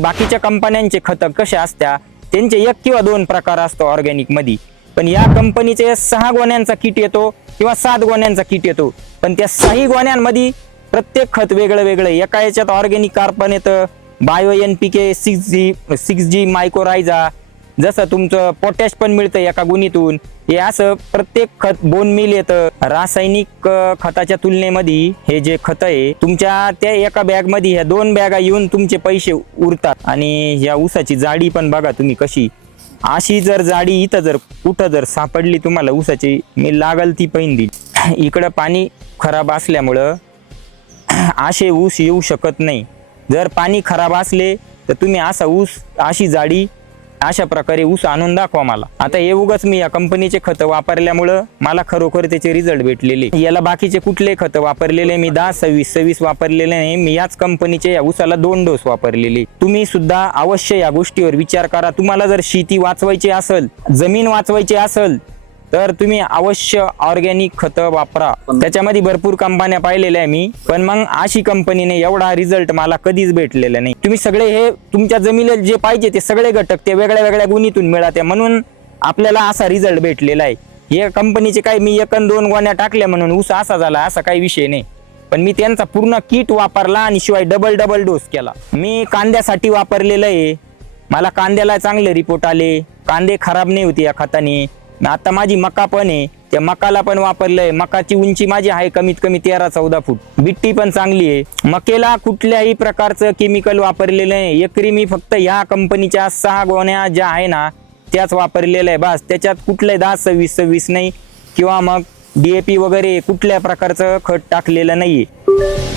बाकीच्या कंपन्यांचे खतं कसे असत्या त्यांचे एक किंवा दोन प्रकार असतो ऑर्गॅनिकमध्ये पण या कंपनीचे सहा गोण्यांचा किट येतो किंवा सात गोण्यांचा किट येतो. पण त्या सही गोण्यांमध्ये प्रत्येक खत वेगळं वेगळं. एका याच्यात ऑर्गॅनिक कार्बन येतं bio N P K six G six G mycorrhiza जसं तुमचं पोटॅश पण मिळतं एका गुणीतून. हे असं प्रत्येक खत बोन मिल येतं. रासायनिक खताच्या तुलनेमध्ये हे जे खत आहे तुमच्या त्या एका बॅगमध्ये ह्या दोन बॅगा येऊन तुमचे पैसे उरतात. आणि या ऊसाची जाडी पण बघा तुम्ही कशी. अशी जर जाडी इथं जर कुठं जर सापडली तुम्हाला ऊसाची मी लागल ती पैन दिली इकडं पाणी खराब असल्यामुळं असे ऊस येऊ शकत नाही. जर पाणी खराब असले तर तुम्ही असा ऊस अशी जाडी अशा प्रकारे ऊस आणून दाखवा मला. आता हे उगाच मी या कंपनीचे खतं वापरल्यामुळं मला खरोखर त्याचे रिझल्ट भेटलेले. याला बाकीचे कुठले खतं वापरलेले मी दहा सव्वीस सव्वीस वापरलेले नाही. मी याच कंपनीचे या ऊसाला दोन डोस वापरलेले. तुम्ही सुद्धा अवश्य या गोष्टीवर विचार करा. तुम्हाला जर शेती वाचवायची असेल जमीन वाचवायची असेल तर तुम्ही अवश्य ऑर्गॅनिक खतं वापरा. त्याच्यामध्ये भरपूर कंपन्या पाहिलेल्या आहे मी. पण मग अशी कंपनीने एवढा रिझल्ट मला कधीच भेटलेला नाही. तुम्ही सगळे हे तुमच्या जमिनीला जे पाहिजे ते सगळे घटक ते वेगळ्या वेगळ्या गुणीतून मिळाते म्हणून आपल्याला असा रिझल्ट भेटलेला आहे. हे कंपनीचे काही मी एकन दोन गोण्या टाकल्या म्हणून ऊस असा झाला असा काही विषय नाही. पण मी त्यांचा पूर्ण किट वापरला आणि शिवाय डबल डबल डोस केला. मी कांद्यासाठी वापरलेलं आहे. मला कांद्याला चांगले रिपोर्ट आले. कांदे खराब नाही होते या खताने. आता माझी मका पण आहे. त्या मकाला पण वापरलंय. मकाची उंची माझी आहे कमीत कमी तेरा चौदा फूट. बिट्टी पण चांगली आहे. मकेला कुठल्याही प्रकारचं केमिकल वापरलेलं नाही. एकरी मी फक्त ह्या कंपनीच्या सहा गोण्या ज्या आहे ना त्याच वापरलेल्या आहे बस त्याच्यात कुठलंही दहा सव्वीस सव्वीस नाही. किंवा मग डीएपी वगैरे कुठल्या प्रकारचं खत टाकलेलं नाहीये.